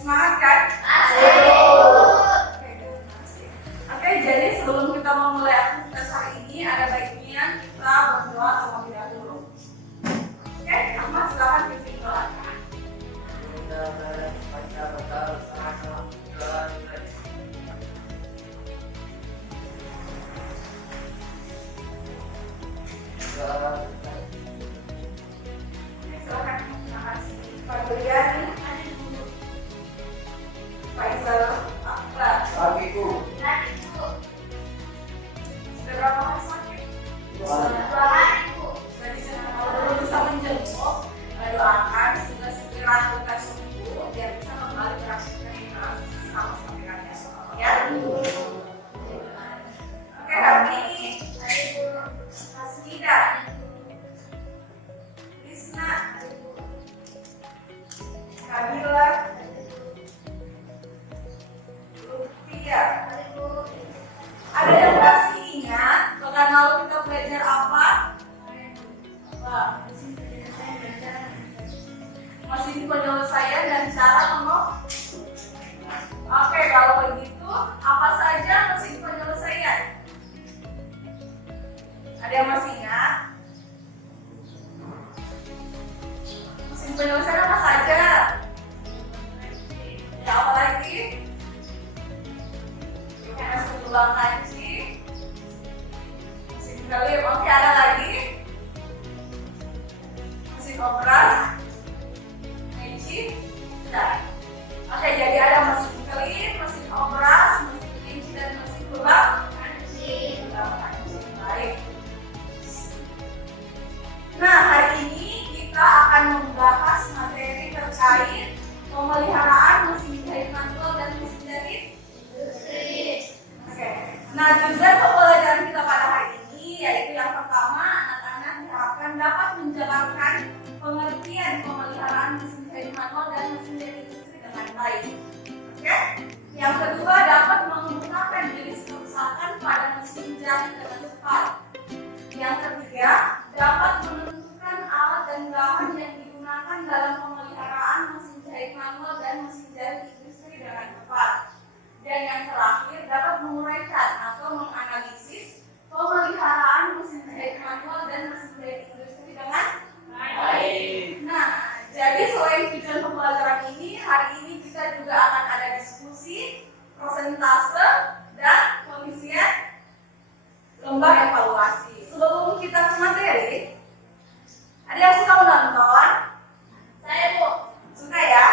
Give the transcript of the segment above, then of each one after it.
Semangat kan? Oke, jadi sebelum kita memulai aktivitas hari ini, ada baiknya kita berdoa terlebih dahulu. Oke, Ahmad silakan pimpin doa. Silakan, terima kasih. Pak Juliani, Pak Isal, Pak Pras. Bagiku. Sudah berapa hari sakit? 2 hari, Bu. Sudah bisa menjenguk, doakan semoga segera lekas sembuh biar bisa kembali beraktivitas sama seperti kalian ya. Oke, hari ini Hasmida, Krisna, Kabila, Lutfia. Ada yang masih ingat pekan lalu kita belajar apa? Mesin penyelesaian dan cara Oke, kalau begitu apa saja mesin penyelesaian? Ada yang masih ingat? Mesin penyelesaian apa saja? Ya, apa lagi? Mesin tulang kancing, mesin kelip. Oke, ada lagi? Mesin obras, magic. Sudah. Oke, jadi ada mesin kelip, mesin obras, mesin magic, dan mesin tulang kancing. Baik. Nah, hari ini kita akan membahas materi terkait pemeliharaan mesin jahit manual dan mesin jahit industri. Oke. Nah, tujuan pembelajaran kita pada hari ini yaitu yang pertama, anak-anak diharapkan dapat menjalankan pengertian pemeliharaan mesin jahit manual dan mesin jahit industri dengan baik. Oke. Yang kedua, dapat menggunakan jenis kerusakan pada mesin jahit dengan cepat. Yang ketiga, dapat menentukan alat dan bahan yang digunakan dalam pemeliharaan mesin jahit manual dan mesin jahit industri dengan tepat. Dan yang terakhir, dapat menguraikan atau menganalisis pemeliharaan mesin jahit manual dan mesin jahit industri dengan baik. Nah, jadi selain tujuan pembelajaran ini, hari ini kita juga akan ada diskusi, prosentase, dan pengisian lembar evaluasi. Sebelum kita ke materi, ada yang suka menonton? Saya, Bu. Suka ya?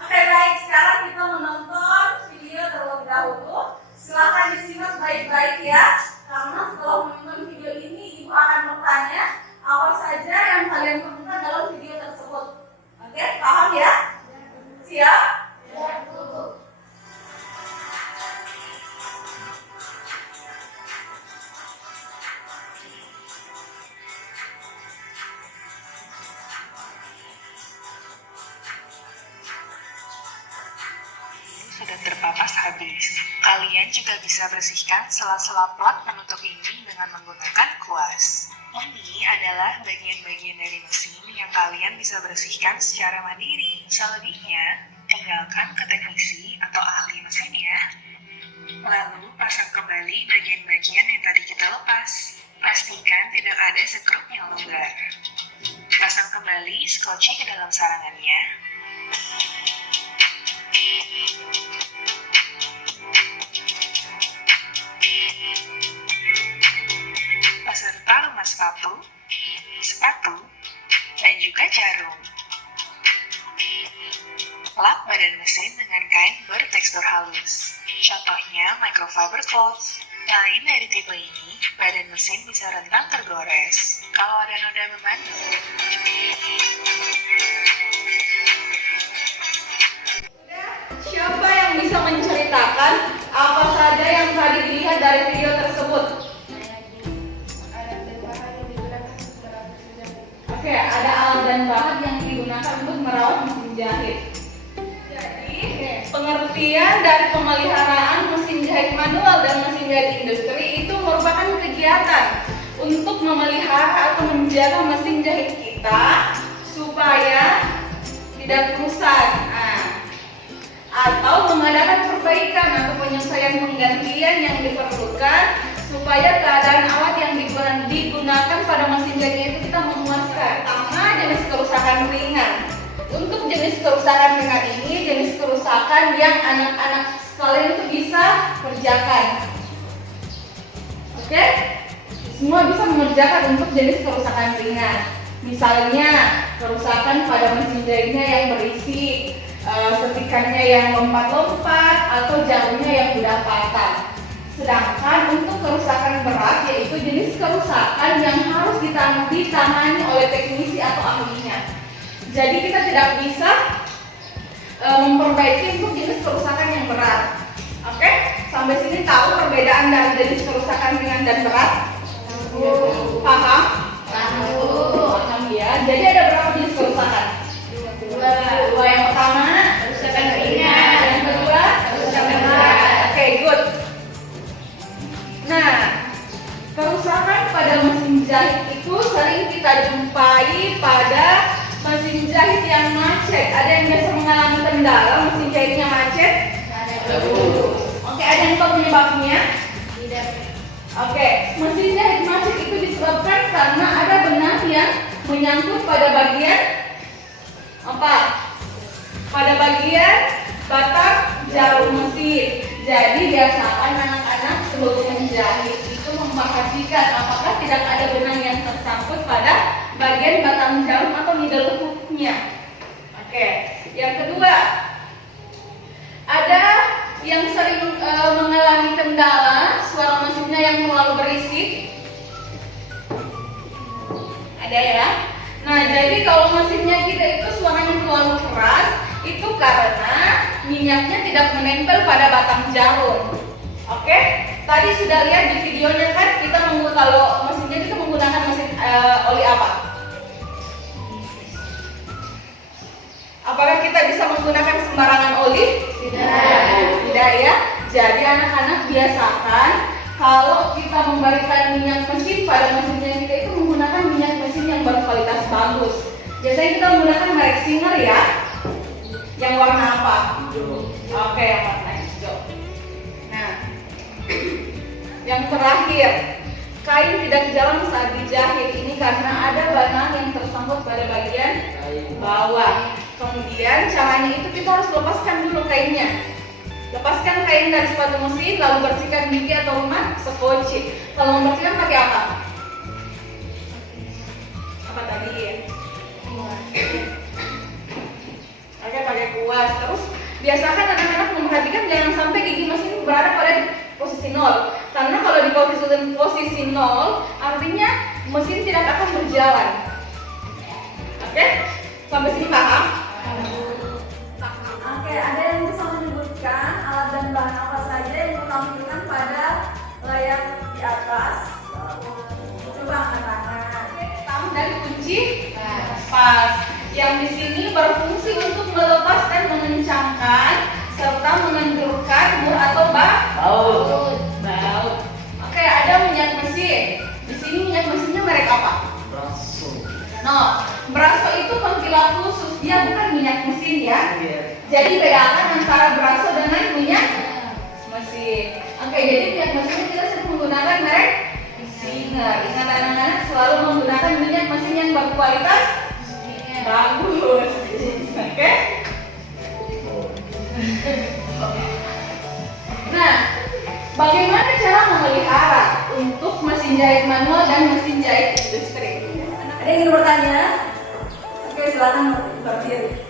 Oke, baik. Sekarang kita menonton video terlebih dahulu. Silakan disimak baik-baik ya. Karena setelah menonton video ini, Ibu akan bertanya apa saja yang kalian temukan dalam video tersebut. Oke, paham ya? Siap? Ya, Bu. Sudah terpapas habis. Kalian juga bisa bersihkan sela-sela plat penutup ini dengan menggunakan kuas. Ini adalah bagian-bagian dari mesin yang kalian bisa bersihkan secara mandiri. Selebihnya, tinggalkan ke teknisi atau ahli mesin ya. Lalu, pasang kembali bagian-bagian yang tadi kita lepas. Pastikan tidak ada skrup yang longgar. Pasang kembali skoci ke dalam sarangannya. Beserta rumah sepatu, dan juga jarum. Lap badan mesin dengan kain bertekstur halus. Contohnya microfiber cloth. Lain dari tipe ini, badan mesin bisa rentan tergores kalau ada noda membantu. Siapa yang bisa menceritakan apa saja yang tadi dilihat dari video tersebut? Oke, ada alat dan bahan yang digunakan untuk merawat mesin jahit. Jadi, pengertian dari pemeliharaan mesin jahit manual dan mesin jahit industri itu merupakan kegiatan untuk memelihara atau menjaga mesin jahit kita supaya tidak rusak. Nah, menyesuaikan atau penyelesaian penggantian yang diperlukan supaya keadaan alat yang digunakan pada mesin jahitnya itu kita memuaskan. Pertama, jenis kerusakan ringan. Untuk jenis kerusakan ringan ini jenis kerusakan yang anak-anak sekalian itu bisa kerjakan. Oke? Semua bisa mengerjakan untuk jenis kerusakan ringan. Misalnya kerusakan pada mesin jahitnya yang berisi setikannya yang lompat-lompat atau jarumnya yang sudah patah. Sedangkan untuk kerusakan berat yaitu jenis kerusakan yang harus ditangani oleh teknisi atau ahlinya. Jadi kita tidak bisa memperbaiki untuk jenis kerusakan yang berat. Oke? Sampai sini tahu perbedaan dari jenis kerusakan ringan dan berat? Paham? Paham ya. Jadi ada berapa jenis kerusakan? Dua. Yang pertama kerusakan ringan, yang kedua kerusakan berat. Oke, good. Nah, kerusakan pada mesin jahit itu sering kita jumpai pada mesin jahit yang macet. Ada yang biasa mengalami kendala mesin jahitnya macet? Oke, ada yang tahu penyebabnya? Tidak. Oke, mesin jahit macet itu disebabkan karena ada benang yang menyangkut pada bagian apa? Pada bagian batang jarum mesin. Jadi biasakan anak-anak sebelum menjahit itu memperhatikan apakah tidak ada benang yang tersangkut pada bagian batang jarum atau needle hook-nya. Oke, yang kedua, ada yang sering mengalami kendala suara mesinnya yang terlalu berisik. Ada ya? Nah, jadi kalau mesinnya kita itu suaranya terlalu keras, itu karena minyaknya tidak menempel pada batang jarum. Oke? Tadi sudah lihat di videonya kan kita kalau mesinnya itu menggunakan mesin oli apa? Apakah kita bisa menggunakan sembarangan oli? Tidak ya. Jadi anak-anak biasakan kalau kita memberikan minyak mesin pada mesinnya kita itu menggunakan minyak mesin yang berkualitas bagus. Biasanya kita menggunakan merek Singer ya. Yang warna apa? Oke, yang warna hijau. Nah, yang terakhir, kain tidak jalan saat dijahit. Ini karena ada benang yang tersangkut pada bagian bawah. Kemudian caranya itu kita harus lepaskan dulu kainnya. Lepaskan kain dari sepatu mesin, lalu bersihkan gigi atau rumah sekoci. Kalau membersihkan pakai apa? Apa tadi ya? Oke, pakai kuas. Terus biasakan anak-anak memperhatikan jangan sampai gigi mesin berada pada posisi 0. Karena kalau di posisi 0, artinya mesin tidak akan berjalan. Oke? Sampai sini paham? Oke, ada yang bisa menyebutkan alat dan bahan apa saja yang ditampilkan pada layar di atas? Coba angkat tangan. Pertama dari kunci pas. Yang di sini berfungsi untuk melepas dan mengencangkan serta mengendurkan mur atau baut. Oke, ada minyak mesin. Di sini minyak mesinnya merek apa? Brasso itu pengkilap khusus, dia bukan minyak mesin ya. Jadi bedakan antara Brasso dengan minyak mesin. Oke, jadi minyak mesin kita sering menggunakan merek Singer. Ingat anak-anak selalu menggunakan minyak mesin yang berkualitas bagus. Oke? Nah, bagaimana cara memelihara untuk mesin jahit manual dan mesin jahit industri? Ada yang ingin bertanya? Oke, silakan berdiri.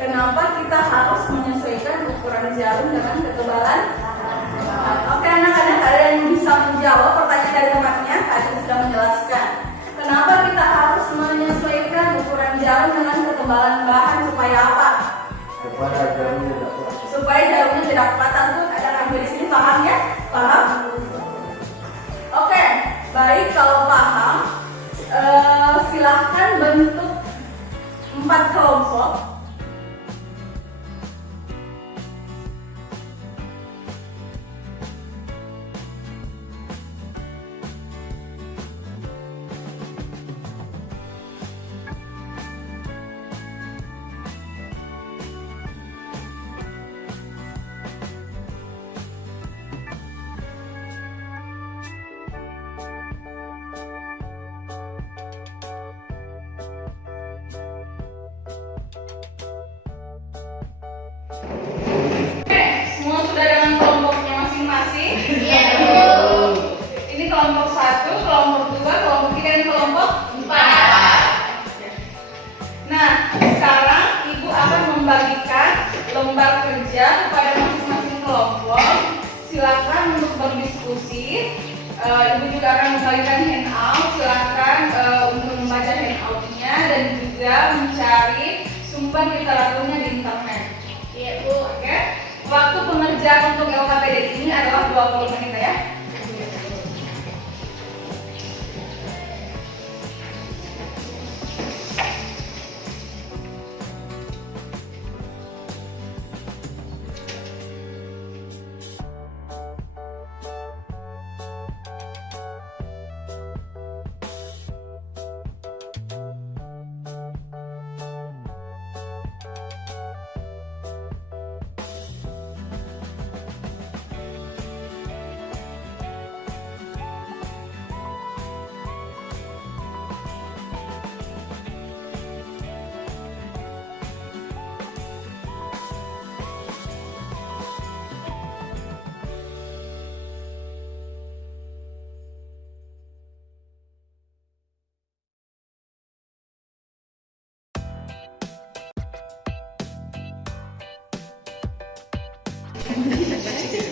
Kenapa kita harus menyesuaikan ukuran jarum dengan ketebalan? Oke, anak-anak, ada yang bisa menjawab pertanyaan dari tempatnya? Ada yang sudah menjelaskan. Kenapa kita harus menyesuaikan ukuran jarum dengan ketebalan bahan supaya apa? Supaya jarumnya tidak patah. Tuh, ada yang di sini paham ya? Paham? Oke. Oke, semua sudah dengan kelompoknya masing-masing? Iya, Bu. Ini kelompok 1, kelompok 2, kelompok 3, dan kelompok 4. Nah, sekarang Ibu akan membagikan lembar kerja kepada masing-masing kelompok. Silakan untuk berdiskusi. Ibu juga akan membagikan handout. Silakan untuk membaca handoutnya dan juga mencari sumber literaturnya di internet. Iya, Bu. Oke. Waktu pengerjaan untuk LKPD ini adalah 20 menit ya.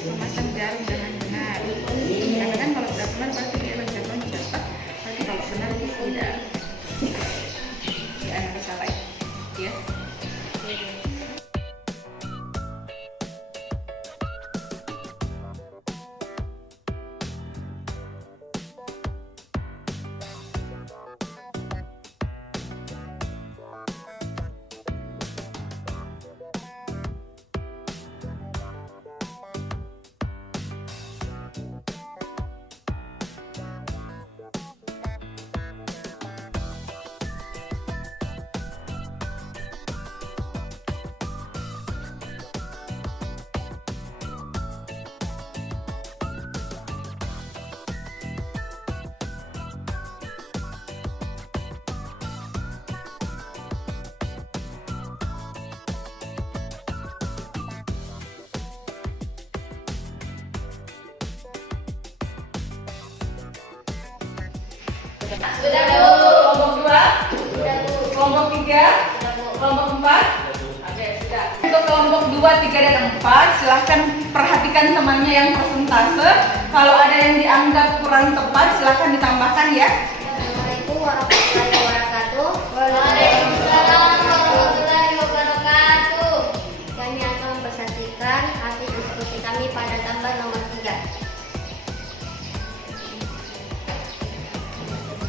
Memasang jarum dengan benar. Karena kan kalau tidak benar pasti dia loncat-loncat cepat, tapi kalau benar tidak. Ya, ada salah ya. Sudah, Bu. Kelompok 2, Sudah, Bu. kelompok 3, Sudah, Bu. kelompok 4. Oke, sudah. Untuk kelompok 2, 3, dan 4, silahkan perhatikan temannya yang persentase. Kalau ada yang dianggap kurang tepat, silahkan ditambahkan ya. Assalamualaikum warahmatullahi wabarakatuh. Waalaikumsalam warahmatullahi wabarakatuh. Kami akan mempresentasikan hasil diskusi kami pada gambar nomor 3.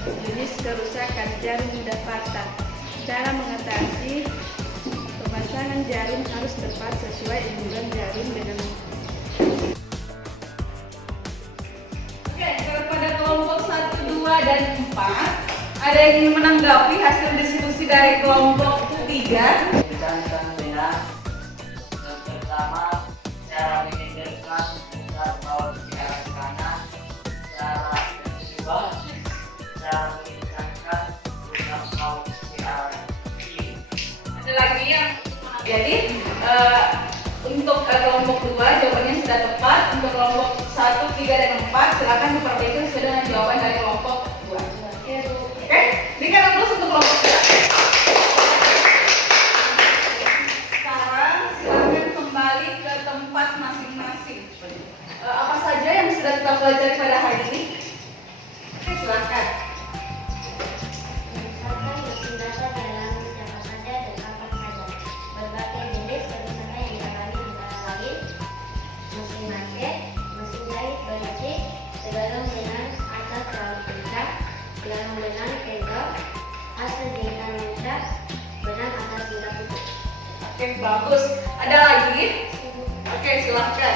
Jenis kerusakan jarum mudah patah. Cara mengatasi pemasangan jarum harus tepat sesuai ukuran jarum dengan Oke, kepada kelompok 1, 2, dan 4, ada yang ingin menanggapi hasil diskusi dari kelompok 3? Berkaitan dengan yang pertama cara mengendalikan pusat maut di arah kanan, cara kedua cara mengendalikan pusat maut di arah kiri. Ada lagi yang jadi untuk kelompok 2 jawabannya sudah tepat. Untuk kelompok 1, 3, dan 4 silakan diperbaiki sesuai dengan jawaban dari kelompok 2. Oke, berikan terus untuk kelompok 3. Sekarang silakan kembali ke tempat masing-masing. Apa saja yang sudah kita pelajari pada hari ini? Oke, silakan. Misalkan mesin data dalam siapa saja dan kapan saja. Berbagai jenis kerusakan yang dialami antara lain mesin macet, mesin jahit berisik, segalung benang atas terlalu kencang, segalung benang kendor, hasil jengkal mudah, benang atas hingga putus. Oke, bagus. Ada lagi? Oke, silakan.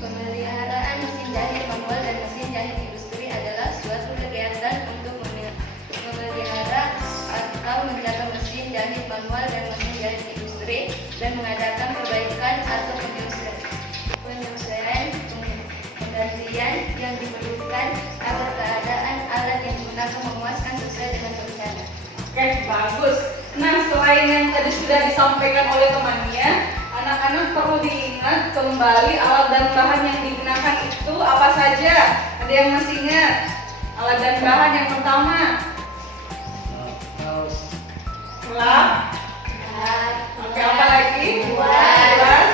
pemeliharaan mesin jahit manual dan mesin jahit industri adalah suatu kegiatan untuk memelihara atau menjaga mesin jahit manual dan mesin jahit industri dan mengadakan perbaikan atau penyelesaian penggantian yang diperlukan agar keadaan alat yang digunakan memuaskan sesuai dengan rencana. Oke, bagus. Nah, selain yang tadi sudah disampaikan oleh temannya, anak-anak perlu diingat kembali alat dan bahan yang digunakan itu apa saja. Ada yang masih ingat? Alat dan bahan yang pertama, lap. Oke, apa lagi? Kuas.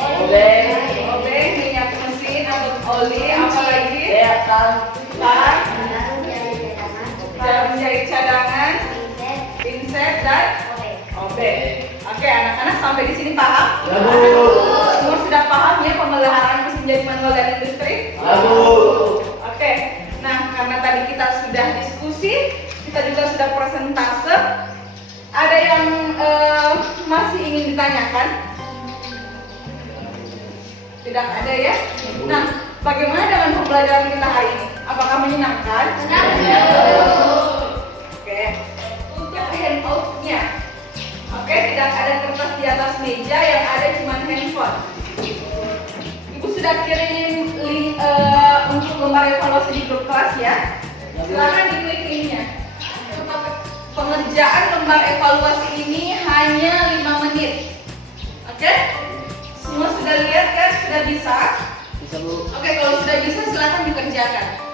Obeng, minyak mesin atau oli. Apa lagi? Lap. Jarum jahit cadangan, pinset dan obeng. Oke, anak-anak sampai di sini paham? Semua sudah paham ya pemeliharaan mesin jahit manual dan industri? Oke. Nah, karena tadi kita sudah diskusi, kita juga sudah presentase. Ada yang masih ingin ditanyakan? Tidak ada ya? Nah, bagaimana dengan pembelajaran kita hari ini? Apakah menyenangkan? Oke. Untuk handout-nya. Oke, tidak ada kertas di atas meja, yang ada cuma handphone. Ibu sudah kirim link untuk lembar evaluasi di grup kelas ya. Silakan diklik linknya. Pengerjaan lembar evaluasi ini hanya 5 menit. Oke? Semua sudah lihat kan? Sudah bisa? Bisa, Bu. Oke, kalau sudah bisa silakan dikerjakan.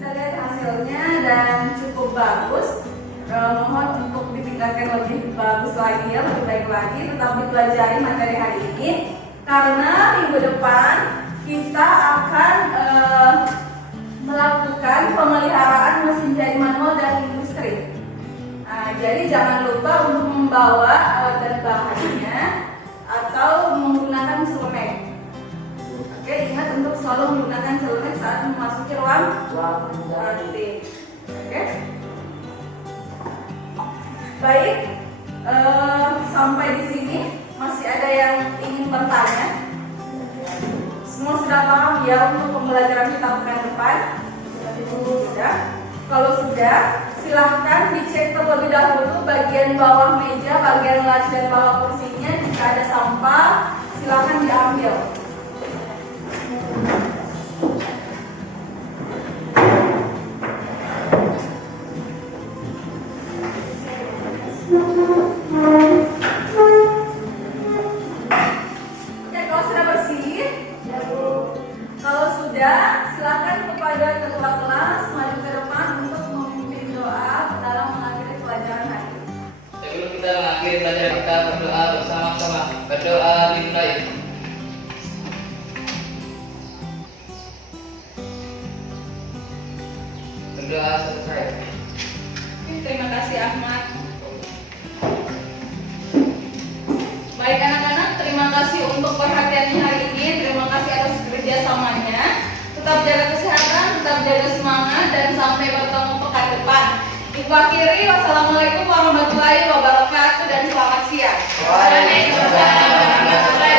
Sudah lihat hasilnya dan cukup bagus. Mohon untuk ditingkatkan lebih bagus lagi ya, lebih baik lagi. Tetap dipelajari materi hari ini karena minggu depan kita akan melakukan pemeliharaan mesin jahit manual dan industri. Jadi jangan lupa untuk membawa alat dan bahannya atau menggunakan celemek. Oke, ingat untuk selalu menggunakan celemek saat memasuki ruang praktik. Oke. Baik, sampai di sini masih ada yang ingin bertanya? Semua sudah paham ya untuk pembelajaran kita pekan depan? Sudah. Kalau sudah, silahkan dicek terlebih dahulu bagian bawah meja, bagian las dan bawah kursinya. Jika ada sampah, silahkan diambil. Oke, kalau sudah bersih, kalau sudah, silakan kepada ketua kelas maju ke depan untuk memimpin doa dalam mengakhiri pelajaran hari ini. Sebelum kita mengakhiri pelajaran kita berdoa bersama-sama. Berdoa dimulai. Berdoa selesai. Terima kasih Ahmad. Baik anak-anak, terima kasih untuk perhatiannya hari ini. Terima kasih atas kerjasamanya. Tetap jaga kesehatan, tetap jaga semangat, dan sampai bertemu pekan depan. Ibu akhiri, wassalamualaikum warahmatullahi wabarakatuh dan selamat siang. Waalaikumsalam warahmatullahi